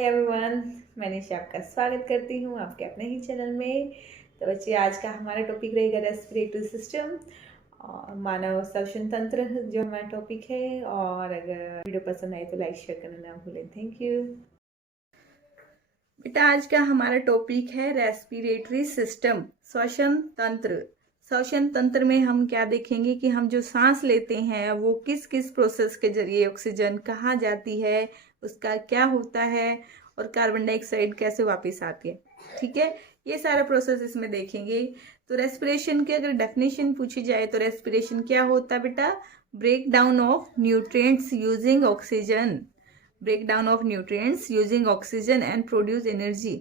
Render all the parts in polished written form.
Hi everyone, मैं निशा आपका स्वागत करती हूँ आपके अपने ही चैनल में। तो बच्चे, आज का हमारा टॉपिक रहेगा रेस्पिरेटरी सिस्टम और मानव श्वसन तंत्र, जो हमारा टॉपिक है। और अगर वीडियो पसंद आए तो लाइक शेयर करना ना भूलें। Thank you. बेटा, आज का हमारा टॉपिक है रेस्पिरेटरी सिस्टम, श्वसन तंत्र। श्वसन तंत्र में हम क्या देखेंगे कि हम जो सांस लेते हैं वो किस किस प्रोसेस के जरिए ऑक्सीजन कहाँ जाती है, उसका क्या होता है, और कार्बन डाइऑक्साइड कैसे वापस आती है। ठीक है, ये सारा प्रोसेस इसमें देखेंगे। तो रेस्पिरेशन की अगर डेफिनेशन पूछी जाए तो रेस्पिरेशन क्या होता है बेटा? Break down of nutrients using oxygen. Break down of nutrients using oxygen and produce energy.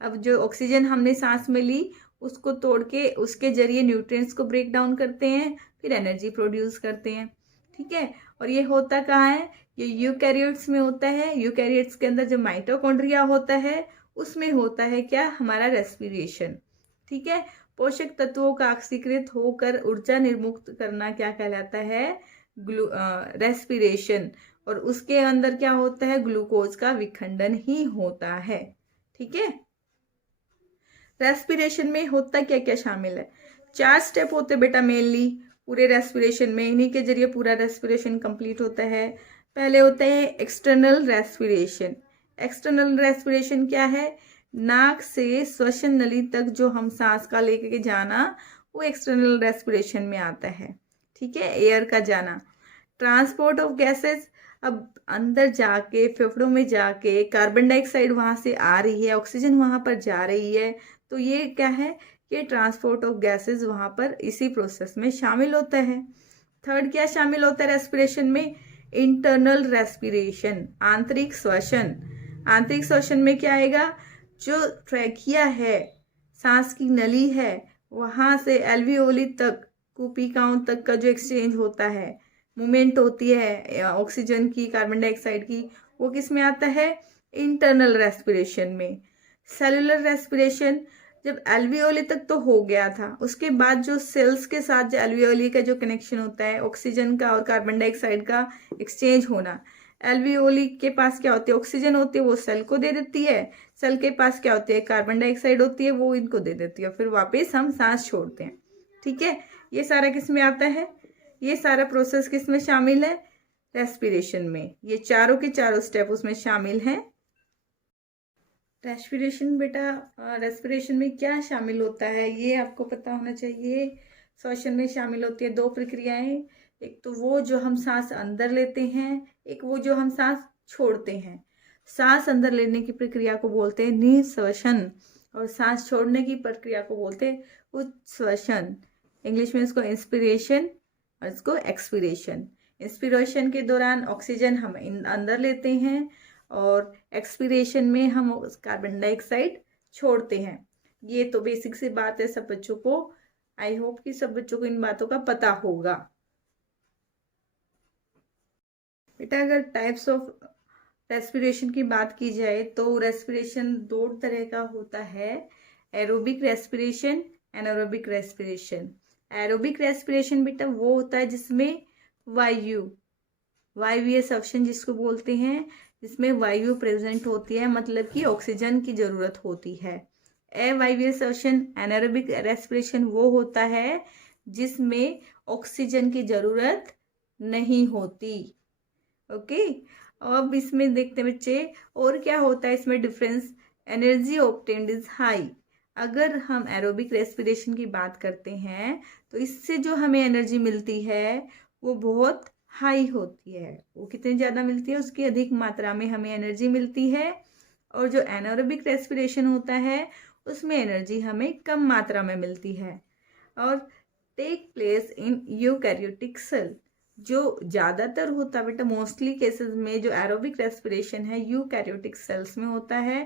अब जो ऑक्सीजन हमने सांस में ली उसको तोड़ के उसके जरिए न्यूट्रिएंट्स को ब्रेक डाउन करते हैं, फिर एनर्जी प्रोड्यूस करते हैं। ठीक है, और ये होता कहाँ है? ये यूकैरियोट्स में होता है। यूकैरियोट्स के अंदर जो माइटोकॉन्ड्रिया होता है उसमें होता है क्या? हमारा रेस्पिरेशन। ठीक है, पोषक तत्वों का ऑक्सीकृत होकर ऊर्जा निर्मुक्त करना क्या कहलाता है? रेस्पिरेशन। और उसके अंदर क्या होता है? ग्लूकोज का विखंडन ही होता है। ठीक है, रेस्पिरेशन में होता क्या क्या शामिल है? 4 स्टेप होते बेटा मेनली पूरे रेस्पिरेशन में, इन्हीं के जरिए पूरा रेस्पिरेशन कंप्लीट होता है। पहले होता है एक्सटर्नल रेस्पिरेशन। एक्सटर्नल रेस्पिरेशन क्या है? नाक से श्वसन नली तक जो हम सांस का लेके जाना, वो एक्सटर्नल रेस्पिरेशन में आता है। ठीक है, एयर का जाना। ट्रांसपोर्ट ऑफ गैसेस, अब अंदर जाके फेफड़ों में जाके कार्बन डाइऑक्साइड वहां से आ रही है, ऑक्सीजन वहां पर जा रही है, तो ये क्या है? ये ट्रांसपोर्ट ऑफ गैसेस वहां पर इसी प्रोसेस में शामिल होता है। थर्ड क्या शामिल होता है रेस्पिरेशन में? इंटरनल रेस्पिरेशन, आंतरिक श्वसन। आंतरिक श्वसन में क्या आएगा? जो ट्रैकिया है, सांस की नली है, वहां से एल्वियोली तक, कुपिकाओं तक का जो एक्सचेंज होता है, मूवमेंट होती है ऑक्सीजन की, कार्बन डाइऑक्साइड की, वो किस में आता है? इंटरनल रेस्पिरेशन में। सेलुलर रेस्पिरेशन, जब एल्वियोली तक तो हो गया था, उसके बाद जो सेल्स के साथ जो एल्वियोली का जो कनेक्शन होता है, ऑक्सीजन का और कार्बन डाइऑक्साइड का एक्सचेंज होना, एल्वियोली के पास क्या होती है? ऑक्सीजन होती है, वो सेल को दे देती है। सेल के पास क्या होती है? कार्बन डाइऑक्साइड होती है, वो इनको दे देती है, फिर वापस हम सांस छोड़ते हैं। ठीक है, ये सारा किस में आता है? ये सारा प्रोसेस किस में शामिल है? रेस्पिरेशन में। ये चारों के चारों स्टेप उसमें शामिल हैं। रेस्पिरेशन बेटा, रेस्पिरेशन में क्या शामिल होता है ये आपको पता होना चाहिए। श्वसन में शामिल होती है 2 प्रक्रियाएं, एक तो वो जो हम सांस अंदर लेते हैं, एक वो जो हम सांस छोड़ते हैं। सांस अंदर लेने की प्रक्रिया को बोलते हैं निःश्वसन, और सांस छोड़ने की प्रक्रिया को बोलते हैं उच्छ्वसन। इंग्लिश में इसको इंस्पिरेशन और इसको एक्सपिरेशन। इंस्पिरेशन के दौरान ऑक्सीजन हम अंदर लेते हैं और एक्सपिरेशन में हम कार्बन डाइऑक्साइड छोड़ते हैं। ये तो बेसिक सी बात है सब बच्चों को। आई होप कि सब बच्चों को इन बातों का पता होगा। बेटा, अगर टाइप्स ऑफ रेस्पिरेशन की बात की जाए तो रेस्पिरेशन 2 तरह का होता है, aerobic respiration, anaerobic respiration. Aerobic respiration बेटा वो होता है जिसमें वायवीय श्वसन जिसको बोलते हैं, जिसमें वायु प्रेजेंट होती है, मतलब कि ऑक्सीजन की जरूरत होती है। अवायवीय श्वसन, एनारोबिक रेस्पिरेशन वो होता है जिसमें ऑक्सीजन की जरूरत नहीं होती। ओके, अब इसमें देखते हैं बच्चे और क्या होता है इसमें difference. Energy obtained is high. अगर हम एरोबिक रेस्पिरेशन की बात करते हैं तो इससे जो हमें एनर्जी मिलती है वो बहुत हाई होती है। वो कितनी ज़्यादा मिलती है? उसकी अधिक मात्रा में हमें एनर्जी मिलती है। और जो एनारोबिक रेस्पिरेशन होता है उसमें एनर्जी हमें कम मात्रा में मिलती है। और take place in eukaryotic cell, जो ज़्यादातर होता है बेटा मोस्टली केसेस में जो एरोबिक रेस्पिरेशन है यूकैरियोटिक सेल्स में होता है।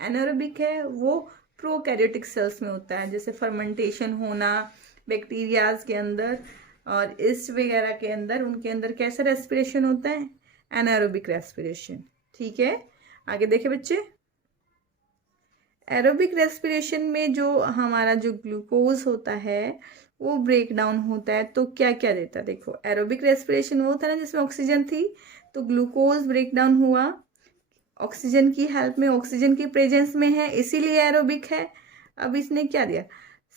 एनारोबिक है वो प्रोकैरियोटिक सेल्स में होता है, जैसे फर्मेंटेशन होना बैक्टीरियाज के अंदर और ईस्ट वगैरह के अंदर, उनके अंदर कैसा रेस्पिरेशन होता है? Anaerobic respiration. ठीक है, आगे देखें बच्चे। एरोबिक रेस्पिरेशन में जो हमारा जो ग्लूकोज होता है वो ब्रेक डाउन होता है, तो क्या क्या देता है? देखो, एरोबिक रेस्पिरेशन वो था ना जिसमें ऑक्सीजन थी, तो ग्लूकोज ब्रेक डाउन हुआ, ऑक्सीजन की हेल्प में, ऑक्सीजन की प्रेजेंस में है, इसीलिए एरोबिक है। अब इसने क्या दिया,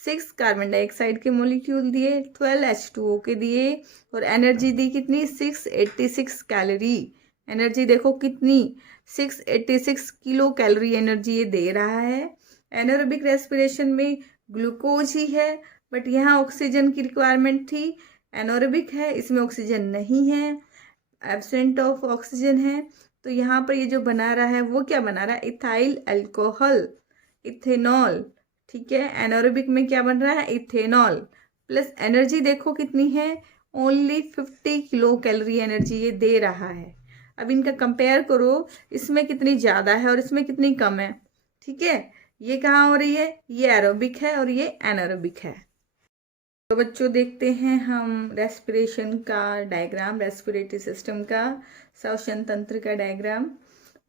6 कार्बन डाइऑक्साइड के मोलिक्यूल दिए, 12 H2O के दिए, और एनर्जी दी कितनी, 686 कैलोरी। एनर्जी देखो कितनी, 686 किलो कैलोरी एनर्जी ये दे रहा है। एनारोबिक रेस्पिरेशन में ग्लूकोज ही है, बट यहाँ ऑक्सीजन की रिक्वायरमेंट थी। एनारोबिक है, इसमें ऑक्सीजन नहीं है, एब्सेंट ऑफ ऑक्सीजन है। तो यहाँ पर ये जो बना रहा है वो क्या बना रहा है, इथाइल अल्कोहल, इथेनॉल। ठीक है, एनारोबिक में क्या बन रहा है, इथेनॉल। प्लस एनर्जी देखो कितनी है, ओनली 50 किलो कैलोरी एनर्जी ये दे रहा है। अब इनका कंपेयर करो, इसमें कितनी ज़्यादा है और इसमें कितनी कम है। ठीक है, ये कहाँ हो रही है, ये एरोबिक है और ये एनारोबिक है। तो बच्चों देखते हैं हम रेस्पिरेशन का डायग्राम, रेस्पिरेटरी सिस्टम का, श्वसन तंत्र का डायग्राम।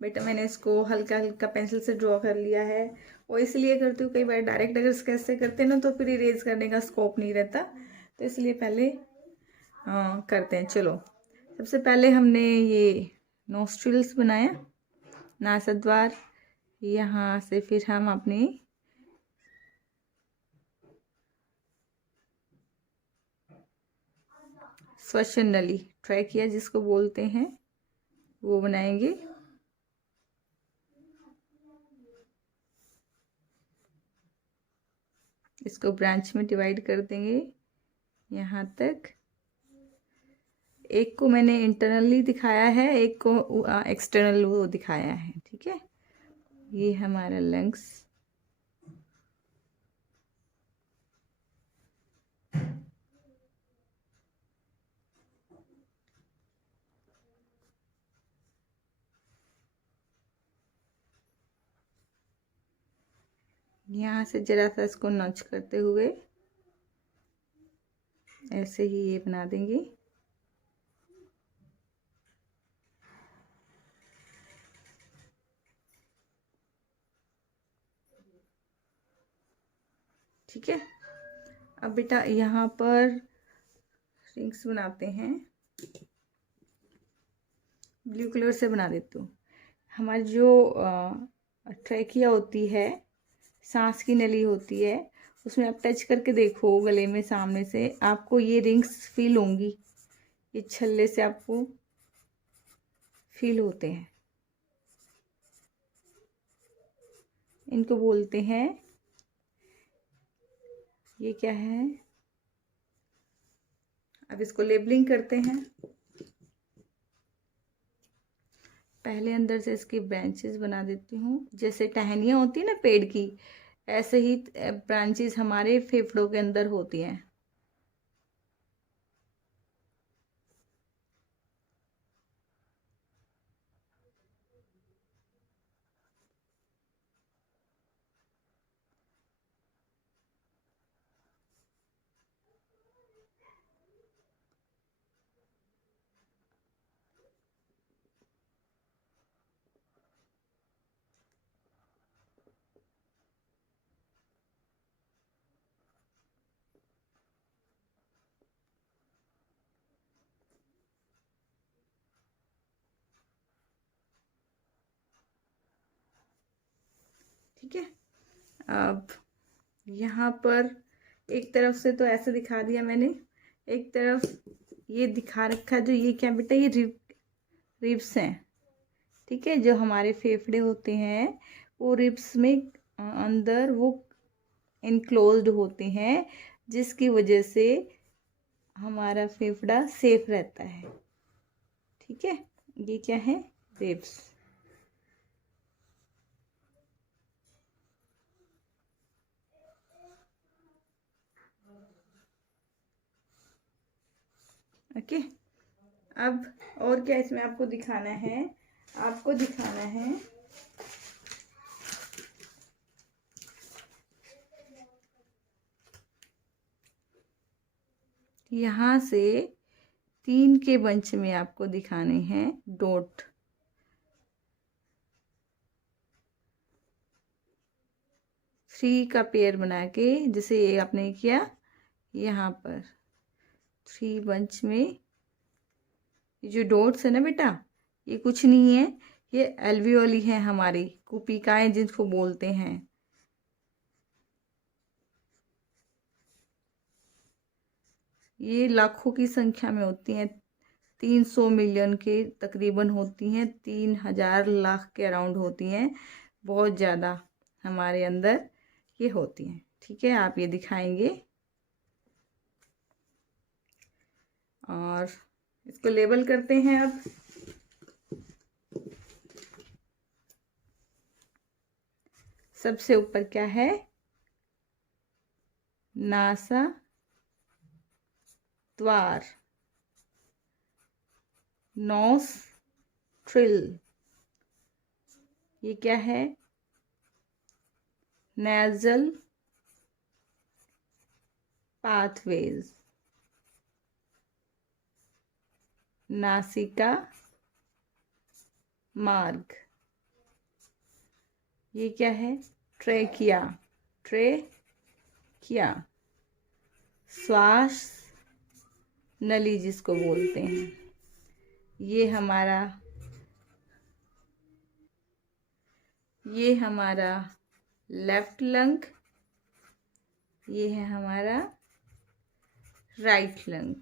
बेटा मैंने इसको हल्का हल्का पेंसिल से ड्रॉ कर लिया है, वो इसलिए करती हूँ, कई बार डायरेक्ट अगर कैसे करते हैं ना तो फिर इरेज करने का स्कोप नहीं रहता, तो इसलिए पहले करते हैं। चलो, सबसे पहले हमने ये नोस्ट्रिल्स बनाया, नासाद्वार, यहाँ से फिर हम अपनी श्वसन नली, ट्रैकिया जिसको बोलते हैं, वो बनाएंगे। इसको ब्रांच में डिवाइड कर देंगे यहाँ तक। एक को मैंने इंटरनली दिखाया है, एक को एक्सटर्नल वो दिखाया है। ठीक है, ये हमारा लंग्स, यहाँ से जरा सा इसको नॉच करते हुए ऐसे ही ये बना देंगे। ठीक है, अब बेटा यहाँ पर रिंग्स बनाते हैं, ब्लू कलर से बना देती हूँ। हमारी जो ट्रैकिया होती है, सांस की नली होती है, उसमें आप टच करके देखो गले में सामने से, आपको ये रिंग्स फील होंगी, ये छल्ले से आपको फील होते हैं। इनको बोलते हैं, ये क्या है, अब इसको लेबलिंग करते हैं। पहले अंदर से इसकी ब्रांचेस बना देती हूँ, जैसे टहनियाँ होती है ना पेड़ की, ऐसे ही ब्रांचेस हमारे फेफड़ों के अंदर होती हैं। ठीक है, अब यहाँ पर एक तरफ से तो ऐसे दिखा दिया मैंने, एक तरफ ये दिखा रखा, जो ये क्या बेटा, ये रिब्स हैं। ठीक है, जो हमारे फेफड़े होते हैं वो रिब्स में अंदर वो इनक्लोज्ड होते हैं, जिसकी वजह से हमारा फेफड़ा सेफ रहता है। ठीक है, ये क्या है, रिब्स। ओके, अब और क्या इसमें आपको दिखाना है, आपको दिखाना है यहाँ से 3 के बंच में आपको दिखाने हैं डॉट। थ्री का पेयर बना के, जैसे ये आपने किया यहाँ पर 3 बंच में, ये जो डॉट्स है ना बेटा, ये कुछ नहीं है, ये एल्वियोली है हमारी, कूपिकाएं जिनको बोलते हैं। ये लाखों की संख्या में होती हैं, 300 मिलियन के तकरीबन होती हैं, 3000 लाख के अराउंड होती हैं, बहुत ज़्यादा हमारे अंदर ये होती हैं। ठीक है, आप ये दिखाएंगे और इसको लेबल करते हैं। अब सबसे ऊपर क्या है? नासा द्वार, नॉस्ट्रिल। ये क्या है? नेजल पाथवेज, नासिका मार्ग। ये क्या है? ट्रेकिया, ट्रेकिया श्वास नली जिसको बोलते हैं। ये हमारा लेफ्ट लंग, ये है हमारा राइट लंग।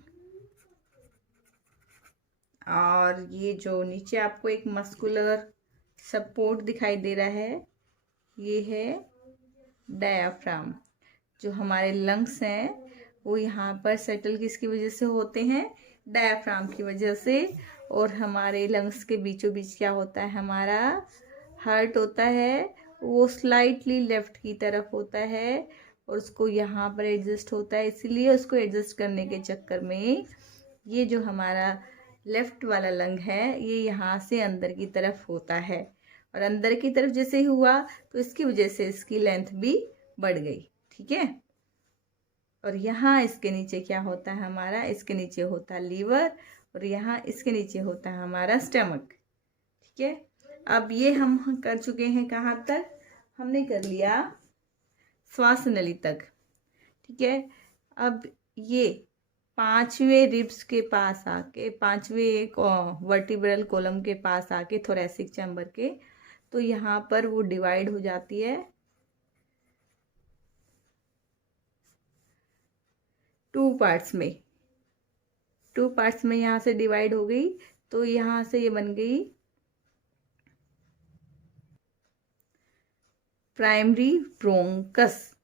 और ये जो नीचे आपको एक मस्कुलर सपोर्ट दिखाई दे रहा है, ये है डायाफ्राम। जो हमारे लंग्स हैं वो यहाँ पर सेटल किसकी वजह से होते हैं? डायाफ्राम की वजह से। और हमारे लंग्स के बीचों बीच क्या होता है? हमारा हार्ट होता है, वो स्लाइटली लेफ्ट की तरफ होता है और उसको यहाँ पर एडजस्ट होता है। इसलिए उसको एडजस्ट करने के चक्कर में ये जो हमारा लेफ्ट वाला लंग है ये यहाँ से अंदर की तरफ होता है, और अंदर की तरफ जैसे ही हुआ तो इसकी वजह से इसकी लेंथ भी बढ़ गई। ठीक है, और यहाँ इसके नीचे क्या होता है हमारा? इसके नीचे होता है लीवर, और यहाँ इसके नीचे होता है हमारा स्टमक। ठीक है, अब ये हम कर चुके हैं कहाँ तक? हमने कर लिया श्वास नली तक। ठीक है, अब ये 5वें रिब्स के पास आके, 5वें वर्टिब्रल कॉलम के पास आके, थोरैसिक चैम्बर के, तो यहाँ पर वो डिवाइड हो जाती है 2 पार्ट्स में। 2 पार्ट्स में यहाँ से डिवाइड हो गई, तो यहाँ से ये बन गई प्राइमरी ब्रोंकस।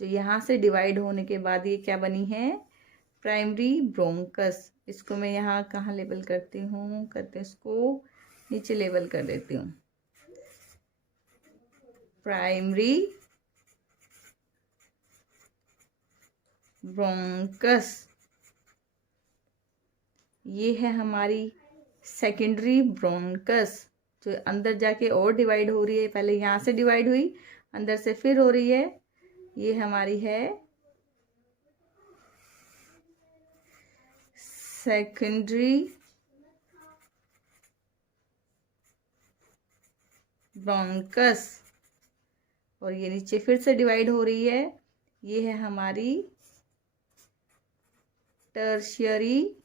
जो यहाँ से डिवाइड होने के बाद ये क्या बनी है? Primary bronchus. इसको मैं यहाँ कहाँ लेबल करती हूँ? इसको नीचे लेबल कर देती हूँ, प्राइमरी ब्रोंकस। ये है हमारी सेकेंडरी ब्रोंकस, जो अंदर जाके और डिवाइड हो रही है। पहले यहाँ से डिवाइड हुई, अंदर से फिर हो रही है। ये हमारी है सेकेंडरी ब्रोंकस, और ये नीचे फिर से डिवाइड हो रही है। ये है हमारी टर्शियरी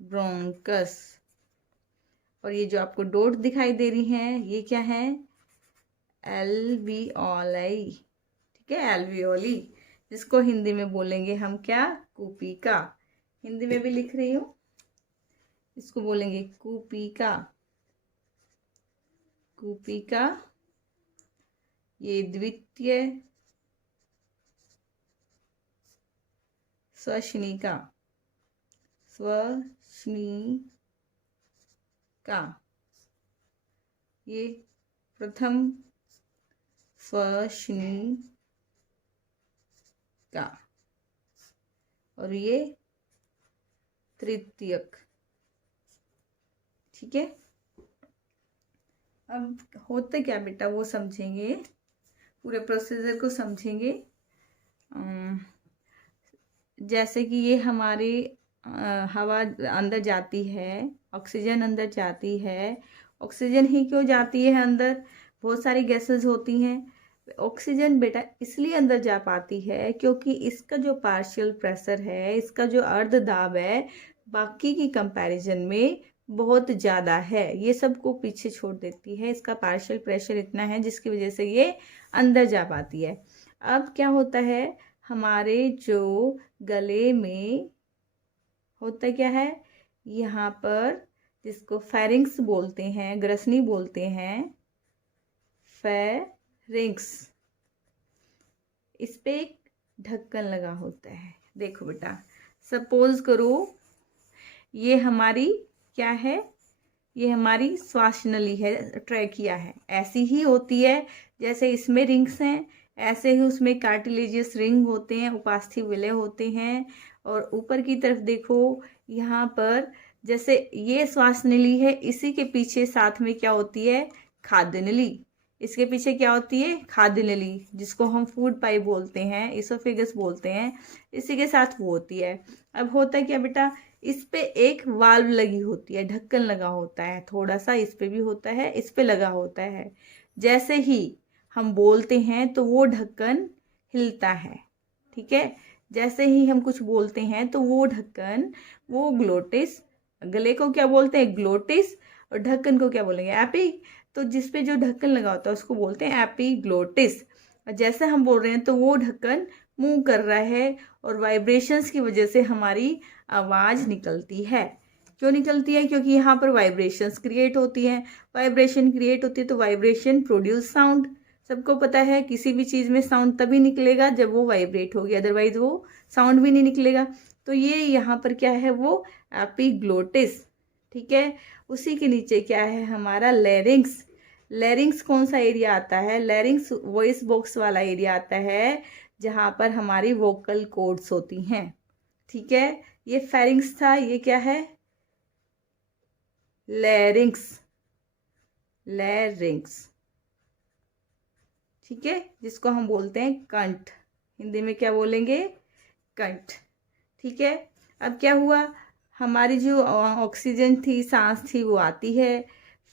ब्रोंकस। और ये जो आपको डॉट दिखाई दे रही हैं ये क्या है? एल्वियोलाई। ठीक है, एल्वियोली, जिसको हिंदी में बोलेंगे हम क्या? कूपिका। हिंदी में भी लिख रही हूँ, इसको बोलेंगे कूपिका। कूपिका। ये द्वितीय श्वसनिका, श्वसनिका। ये प्रथम श्वसनिका, और ये तृतीयक। ठीक है, अब होते क्या बेटा वो समझेंगे, पूरे प्रोसीजर को समझेंगे। जैसे कि ये हमारी हवा अंदर जाती है, ऑक्सीजन अंदर जाती है। ऑक्सीजन ही क्यों जाती है अंदर? बहुत सारी गैसेस होती हैं। ऑक्सीजन बेटा इसलिए अंदर जा पाती है क्योंकि इसका जो पार्शियल प्रेशर है, इसका जो अर्ध दाब है, बाकी की कंपैरिजन में बहुत ज़्यादा है, ये सबको पीछे छोड़ देती है। इसका पार्शियल प्रेशर इतना है जिसकी वजह से ये अंदर जा पाती है। अब क्या होता है, हमारे जो गले में होता क्या है, यहाँ पर जिसको फेरिंग्स बोलते हैं, ग्रसनी बोलते हैं, फेरिंग्स, इस पे एक ढक्कन लगा होता है। देखो बेटा, सपोज करो ये हमारी क्या है, ये हमारी श्वास नली है, ट्रैकिया है। ऐसी ही होती है जैसे इसमें रिंग्स हैं, ऐसे ही उसमें कार्टिलेजियस रिंग होते हैं, उपास्थि विलय होते हैं। और ऊपर की तरफ देखो, यहाँ पर जैसे ये श्वास नली है, इसी के पीछे साथ में क्या होती है, खाद्य नली। इसके पीछे क्या होती है, खाद्य नली, जिसको हम फूड पाइप बोलते हैं, इसोफेगस बोलते हैं, इसी के साथ वो होती है। अब होता है क्या बेटा, इस पे एक वाल्व लगी होती है, ढक्कन लगा होता है, थोड़ा सा इस पे भी होता है, इस पे लगा होता है। जैसे ही हम बोलते हैं तो वो ढक्कन हिलता है, ठीक है। जैसे ही हम कुछ बोलते हैं तो वो ढक्कन, वो ग्लोटिस, गले को क्या बोलते हैं, ग्लोटिस, और ढक्कन को क्या बोलेंगे, एपी। तो जिस पे जो ढक्कन लगा होता है उसको बोलते हैं एपीग्लोटिस। और जैसे हम बोल रहे हैं तो वो ढक्कन मूव कर रहा है, और वाइब्रेशंस की वजह से हमारी आवाज़ निकलती है। क्यों निकलती है, क्योंकि यहाँ पर वाइब्रेशंस क्रिएट होती हैं। वाइब्रेशन क्रिएट होती है तो वाइब्रेशन प्रोड्यूस साउंड। सबको पता है किसी भी चीज़ में साउंड तभी निकलेगा जब वो वाइब्रेट होगी, अदरवाइज वो साउंड भी नहीं निकलेगा। तो ये यहाँ पर क्या है, वो एपीग्लोटिस, ठीक है। उसी के नीचे क्या है, हमारा लैरिंग्स। लैरिंग्स कौन सा एरिया आता है, लैरिंग्स वॉइस बॉक्स वाला एरिया आता है, जहाँ पर हमारी वोकल कॉर्ड्स होती हैं, ठीक है। ये फेरिंग्स था, ये क्या है, लैरिंग्स, लैरिंग्स, ठीक है, जिसको हम बोलते हैं कंठ। हिंदी में क्या बोलेंगे, कंठ, ठीक है। अब क्या हुआ, हमारी जो ऑक्सीजन थी, सांस थी, वो आती है,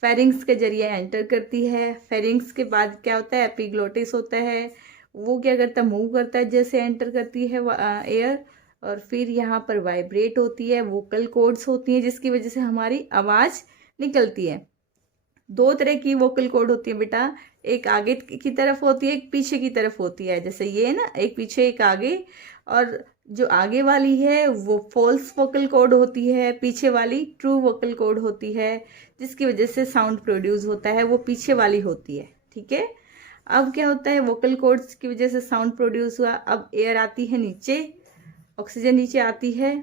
फेरिंग्स के जरिए एंटर करती है। फेरिंग्स के बाद क्या होता है, एपिग्लोटिस होता है, वो क्या करता है, मूव करता है जैसे एंटर करती है एयर, और फिर यहाँ पर वाइब्रेट होती है, वोकल कॉर्ड्स होती हैं, जिसकी वजह से हमारी आवाज़ निकलती है। दो तरह की वोकल कॉर्ड होती है बेटा, एक आगे की तरफ होती है, एक पीछे की तरफ होती है। जैसे ये है ना, एक पीछे एक आगे, और जो आगे वाली है वो फॉल्स वोकल कॉर्ड होती है, पीछे वाली ट्रू वोकल कॉर्ड होती है, जिसकी वजह से साउंड प्रोड्यूस होता है, वो पीछे वाली होती है, ठीक है। अब क्या होता है, वोकल कॉर्ड्स की वजह से साउंड प्रोड्यूस हुआ, अब एयर आती है नीचे, ऑक्सीजन नीचे आती है,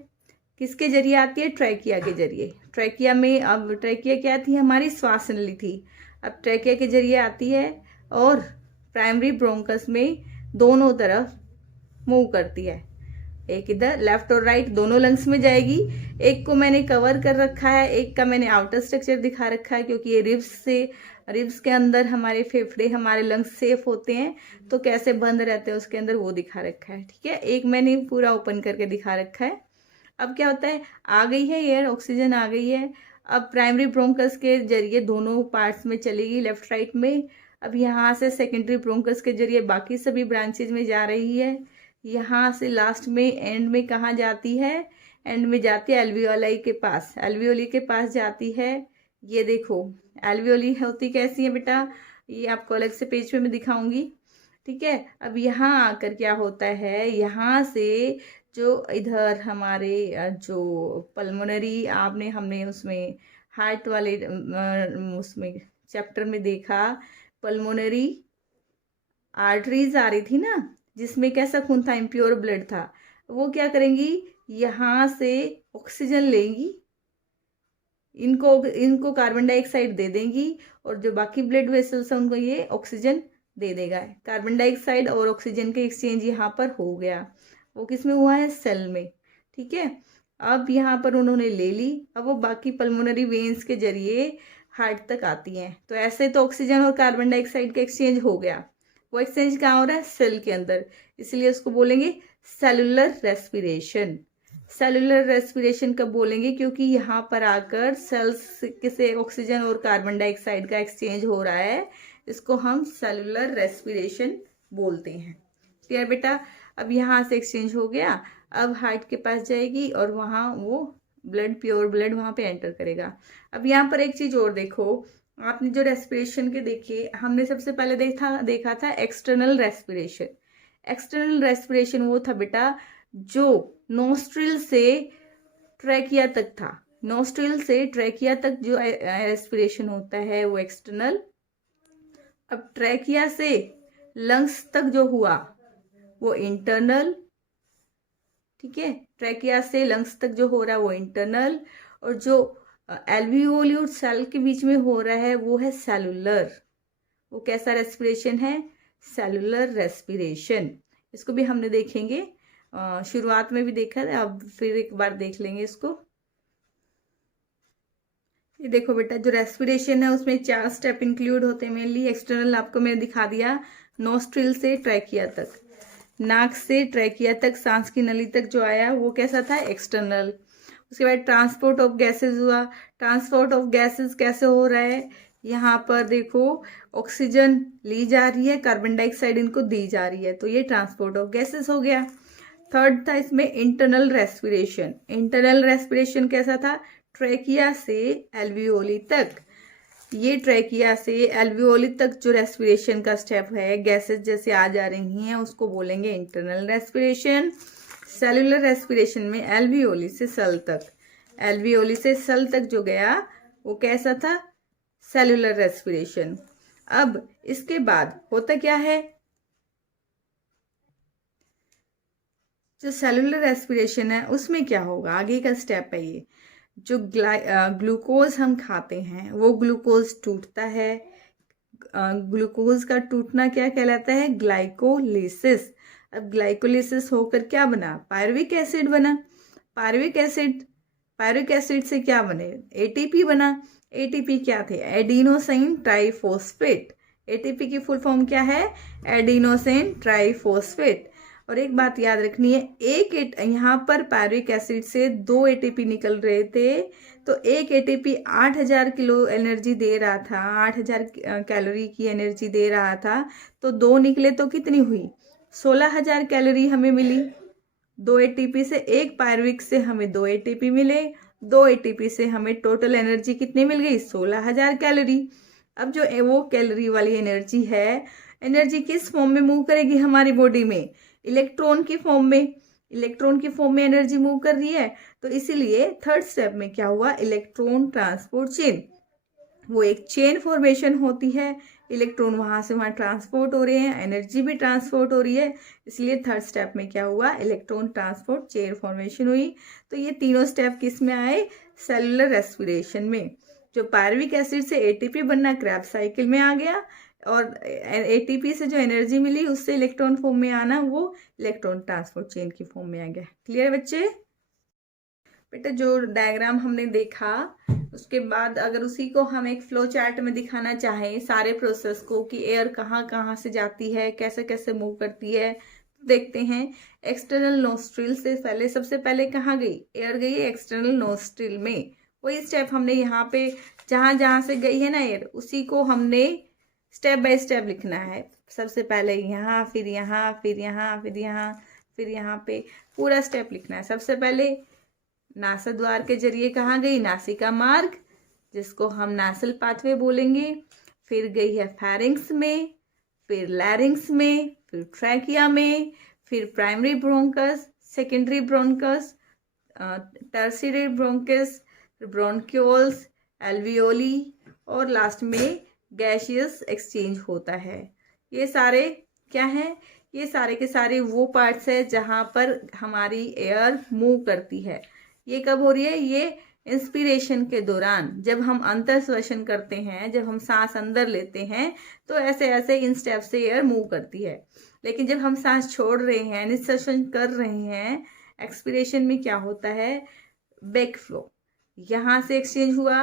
किसके जरिए आती है, ट्रैकिया के जरिए। ट्रैकिया में, अब ट्रैकिया क्या थी, हमारी श्वास नली थी, अब ट्रैकिया के जरिए आती है, और प्राइमरी ब्रोंकस में दोनों तरफ मूव करती है, एक इधर लेफ्ट और राइट दोनों लंग्स में जाएगी। एक को मैंने कवर कर रखा है, एक का मैंने आउटर स्ट्रक्चर दिखा रखा है, क्योंकि ये रिब्स के अंदर हमारे फेफड़े, हमारे लंग्स सेफ होते हैं, तो कैसे बंद रहते हैं उसके अंदर वो दिखा रखा है, ठीक है। एक मैंने पूरा ओपन करके दिखा रखा है। अब क्या होता है, आ गई है एयर, ऑक्सीजन आ गई है, अब प्राइमरी ब्रोंकस के जरिए दोनों पार्ट्स में चलेगी, लेफ्ट राइट में। अब यहाँ से सेकेंडरी ब्रोंकस के जरिए बाकी सभी ब्रांचेज में जा रही है। यहाँ से लास्ट में एंड में कहाँ जाती है, एंड में जाती है एल्वियोलाई के पास, एल्वियोली के पास जाती है। ये देखो एल्वियोली होती कैसी है बेटा, ये आपको अलग से पेज पे मैं दिखाऊंगी, ठीक है। अब यहाँ आकर क्या होता है, यहाँ से जो इधर हमारे जो पल्मोनरी, आपने हमने उसमें हार्ट वाले उसमें चैप्टर में देखा, पल्मोनरी आर्टरीज आ रही थी ना, जिसमें कैसा खून था, इम्प्योर ब्लड था, वो क्या करेंगी, यहाँ से ऑक्सीजन लेंगी, इनको कार्बन डाइऑक्साइड दे देंगी, और जो बाकी ब्लड वेसल्स हैं उनको ये ऑक्सीजन दे देगा। कार्बन डाइऑक्साइड और ऑक्सीजन के एक्सचेंज यहाँ पर हो गया, वो किस में हुआ है, सेल में, ठीक है। अब यहाँ पर उन्होंने ले ली, अब वो बाकी पल्मोनरी वेन्स के जरिए हार्ट तक आती हैं। तो ऐसे तो ऑक्सीजन और कार्बन डाइऑक्साइड का एक्सचेंज हो गया, वो एक्सचेंज कहाँ हो रहा है, सेल के अंदर, इसलिए उसको बोलेंगे सेलुलर रेस्पिरेशन। सेलुलर रेस्पिरेशन कब बोलेंगे, क्योंकि यहाँ पर आकर सेल्स से ऑक्सीजन और कार्बन डाइऑक्साइड का एक्सचेंज हो रहा है, इसको हम सेलुलर रेस्पिरेशन बोलते हैं। क्लियर बेटा, अब यहाँ से एक्सचेंज हो गया, अब हार्ट के पास जाएगी और वहाँ वो ब्लड, प्योर ब्लड वहाँ पे एंटर करेगा। अब यहाँ पर एक चीज और देखो, आपने जो रेस्पिरेशन के देखे, हमने सबसे पहले देखा था एक्सटर्नल रेस्पिरेशन। एक्सटर्नल रेस्पिरेशन वो था बेटा जो नोस्ट्रिल से ट्रैकिया तक था। नोस्ट्रिल से ट्रैकिया तक जो रेस्पिरेशन होता है वो एक्सटर्नल। अब ट्रैकिया से लंग्स तक जो हुआ वो इंटरनल। ठीक है, ट्रैकिया से लंग्स तक जो हो रहा है वो इंटरनल, और जो एल्वियोली और सेल के बीच में हो रहा है वो है सेलुलर। वो कैसा रेस्पिरेशन है? Cellular respiration. इसको भी हमने देखेंगे, शुरुआत में भी देखा है, अब फिर एक बार देख लेंगे इसको। ये देखो बेटा, जो रेस्पिरेशन है उसमें 4 स्टेप इंक्लूड होते हैं मेनली। एक्सटर्नल आपको मैंने दिखा दिया, नोस्ट्रिल से ट्रैकिया तक, नाक से ट्रैकिया तक, सांस की नली तक जो आया वो कैसा था? एक्सटर्नल। उसके बाद ट्रांसपोर्ट ऑफ गैसेस हुआ। ट्रांसपोर्ट ऑफ गैसेस कैसे हो रहा है? यहाँ पर देखो, ऑक्सीजन ली जा रही है, कार्बन डाइऑक्साइड इनको दी जा रही है, तो ये ट्रांसपोर्ट ऑफ गैसेस हो गया। थर्ड था इसमें इंटरनल रेस्पिरेशन। इंटरनल रेस्पिरेशन कैसा था? ट्रैकिया से एल्वियोली तक। ये ट्रैकिया से एल्वियोली तक जो रेस्पिरेशन का स्टेप है, गैसेस जैसे आ जा रही हैं, उसको बोलेंगे इंटरनल रेस्पिरेशन। सेलुलर रेस्पिरेशन में एल्वियोली से सेल तक, एल्वियोली से सेल तक जो गया वो कैसा था? Cellular respiration. अब इसके बाद होता क्या है? जो सेलुलर रेस्पिरेशन है उसमें क्या होगा? आगे का स्टेप है ये, जो ग्लूकोज हम खाते हैं वो ग्लूकोज टूटता है। ग्लूकोज का टूटना क्या कहलाता है? ग्लाइकोलिसिस। अब ग्लाइकोलिसिस होकर क्या बना? पायरुविक एसिड बना। पायरुविक एसिड से क्या बने? एटीपी बना। एटीपी क्या थे? Adenosine triphosphate. एटीपी की फुल फॉर्म क्या है? Adenosine triphosphate. और एक बात याद रखनी है, यहाँ पर पायरुविक एसिड से 2 एटीपी निकल रहे थे, तो एक एटीपी 8000 किलो एनर्जी दे रहा था, 8000 कैलोरी की एनर्जी दे रहा था, तो 2 निकले तो कितनी हुई? 16000 कैलोरी हमें मिली। 2 एटीपी से, एक पायरुविक से हमें 2 एटीपी मिले, 2 एटीपी से हमें टोटल एनर्जी कितनी मिल गई? 16000 कैलोरी। अब जो वो कैलोरी वाली एनर्जी है, एनर्जी किस फॉर्म में मूव करेगी हमारी बॉडी में? इलेक्ट्रॉन की फॉर्म में। इलेक्ट्रॉन की फॉर्म में एनर्जी मूव कर रही है, तो इसीलिए थर्ड स्टेप में क्या हुआ? Electron transport chain. वो एक चेन फॉर्मेशन होती है, इलेक्ट्रॉन वहां से वहां ट्रांसपोर्ट हो रहे हैं, एनर्जी भी ट्रांसपोर्ट हो रही है, इसलिए थर्ड स्टेप में क्या हुआ? इलेक्ट्रॉन ट्रांसपोर्ट चेन फॉर्मेशन हुई। तो ये तीनों स्टेप किस में आए? सेलुलर रेस्पिरेशन में। जो पायरुविक एसिड से एटीपी बनना क्रेब्स साइकिल में आ गया, और एटीपी से जो एनर्जी मिली उससे इलेक्ट्रॉन फॉर्म में आना वो इलेक्ट्रॉन ट्रांसपोर्ट चेन की फॉर्म में आ गया। क्लियर है बच्चे? बेटा जो डायग्राम हमने देखा, उसके बाद अगर उसी को हम एक फ्लो चार्ट में दिखाना चाहें सारे प्रोसेस को, कि एयर कहाँ कहाँ से जाती है, कैसे कैसे मूव करती है, देखते हैं। एक्सटर्नल नोस्ट्रिल से पहले, सबसे पहले कहाँ गई? एयर गई एक्सटर्नल नोस्ट्रिल में। वही स्टेप हमने यहाँ पे जहां जहां से गई है ना एयर, उसी को हमने स्टेप बाय स्टेप लिखना है। सबसे पहले यहाँ, फिर यहाँ, फिर यहाँ, फिर यहाँ, फिर यहाँ पे पूरा स्टेप लिखना है। सबसे पहले नासा द्वार के जरिए कहाँ गई? नासिका मार्ग, जिसको हम नासल पाथवे बोलेंगे। फिर गई है फेरिंग्स में, फिर लैरिंग्स में, फिर ट्रैकिया में, फिर primary bronchus, secondary bronchus, tertiary bronchus, bronchioles, alveoli, और लास्ट में गैसियस एक्सचेंज होता है। ये सारे क्या है? ये सारे के सारे वो पार्ट्स है जहां पर हमारी एयर मूव करती है। ये कब हो रही है? ये इंस्पिरेशन के दौरान, जब हम अंतर श्वसन करते हैं, जब हम सांस अंदर लेते हैं, तो ऐसे ऐसे इन स्टेप से एयर मूव करती है। लेकिन जब हम सांस छोड़ रहे हैं, निश्वसन कर रहे हैं, एक्सपिरेशन में क्या होता है? Back flow. यहाँ से एक्सचेंज हुआ,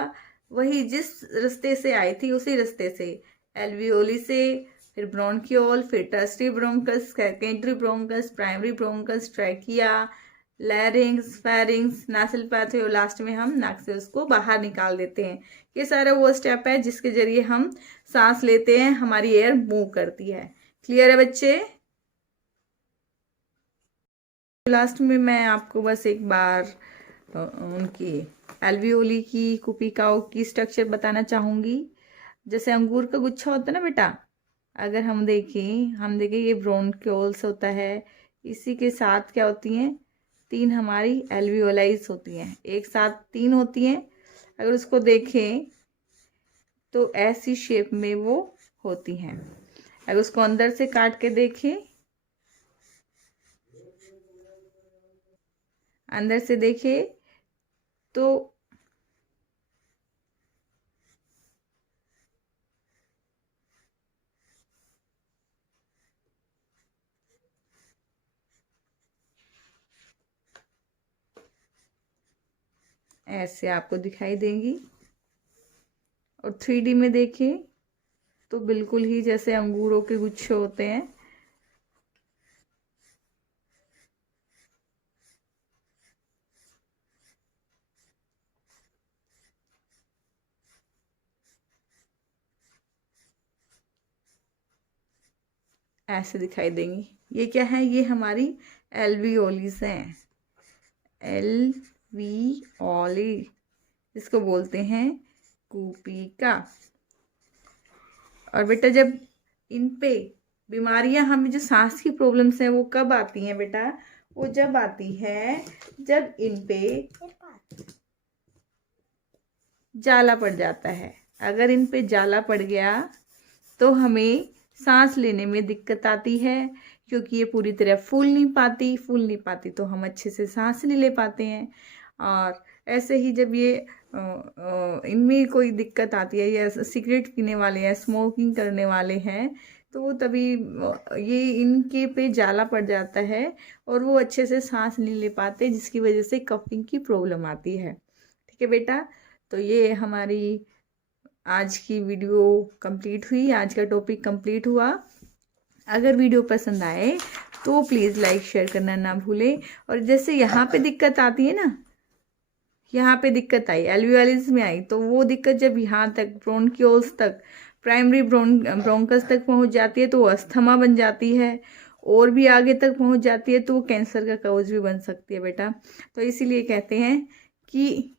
वही जिस रास्ते से आई थी उसी रास्ते से, एल्वियोली से, फिर ब्रोंकियोल, फिर tertiary bronchus, secondary bronchus, primary bronchus, trachea, लैरिंग्स, pharynx, nasal pathway, और लास्ट में हम नाक से उसको बाहर निकाल देते हैं। ये सारा वो स्टेप है जिसके जरिए हम सांस लेते हैं, हमारी एयर मूव करती है। क्लियर है बच्चे? लास्ट में मैं आपको बस एक बार उनकी एल्वियोली की, कुपिकाओं की स्ट्रक्चर बताना चाहूँगी। जैसे अंगूर का गुच्छा होता है ना बेटा, अगर हम देखें ये ब्रोंक्यूल्स होता है, इसी के साथ क्या होती हैं, 3 हमारी एल्वियोलाइज होती हैं, एक साथ 3 होती हैं। अगर उसको देखें तो ऐसी शेप में वो होती हैं। अगर उसको अंदर से काट के देखें, अंदर से देखें तो ऐसे आपको दिखाई देंगी। और 3D में देखें तो बिल्कुल ही जैसे अंगूरों के गुच्छे होते हैं। ऐसे दिखाई देंगी। ये क्या है, ये हमारी एल्वियोलिस हैं, एल्वियोली, इसको बोलते हैं कूपिका। और बेटा जब इन पे बीमारियां, हमें जो सांस की प्रॉब्लम्स हैं वो कब आती हैं बेटा, वो जब आती है जब इन पे जाला पड़ जाता है। अगर इन पे जाला पड़ गया तो हमें सांस लेने में दिक्कत आती है, क्योंकि ये पूरी तरह फूल नहीं पाती तो हम अच्छे से सांस नहीं ले पाते हैं। और ऐसे ही जब ये इनमें कोई दिक्कत आती है, या सिगरेट पीने वाले हैं, स्मोकिंग करने वाले हैं, तो वो तभी ये इनके पे जाला पड़ जाता है और वो अच्छे से सांस नहीं ले पाते, जिसकी वजह से कफिंग की प्रॉब्लम आती है। ठीक है बेटा, तो ये हमारी आज की वीडियो कंप्लीट हुई, आज का टॉपिक कंप्लीट हुआ। अगर वीडियो पसंद आए तो प्लीज़ लाइक शेयर करना ना भूलें। और जैसे यहाँ पे दिक्कत आती है ना, यहाँ पे दिक्कत आई, एल्वियोलिस में आई, तो वो दिक्कत जब यहाँ तक ब्रोंक्यूल्स तक, प्राइमरी ब्रोंकस तक पहुँच जाती है तो वो अस्थमा बन जाती है, और भी आगे तक पहुँच जाती है तो वो कैंसर का कॉज भी बन सकती है बेटा। तो इसीलिए कहते हैं कि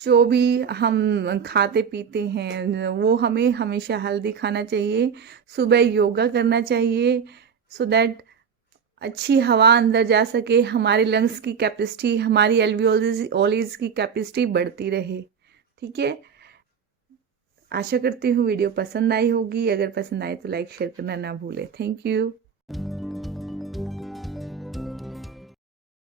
जो भी हम खाते पीते हैं वो हमें हमेशा हेल्दी खाना चाहिए, सुबह योगा करना चाहिए, सो दैट अच्छी हवा अंदर जा सके, हमारे लंग्स की कैपेसिटी, हमारी एल्वियोलीज की कैपेसिटी बढ़ती रहे। ठीक है, आशा करती हूँ वीडियो पसंद आई होगी। अगर पसंद आए तो लाइक शेयर करना ना भूलें। Thank you.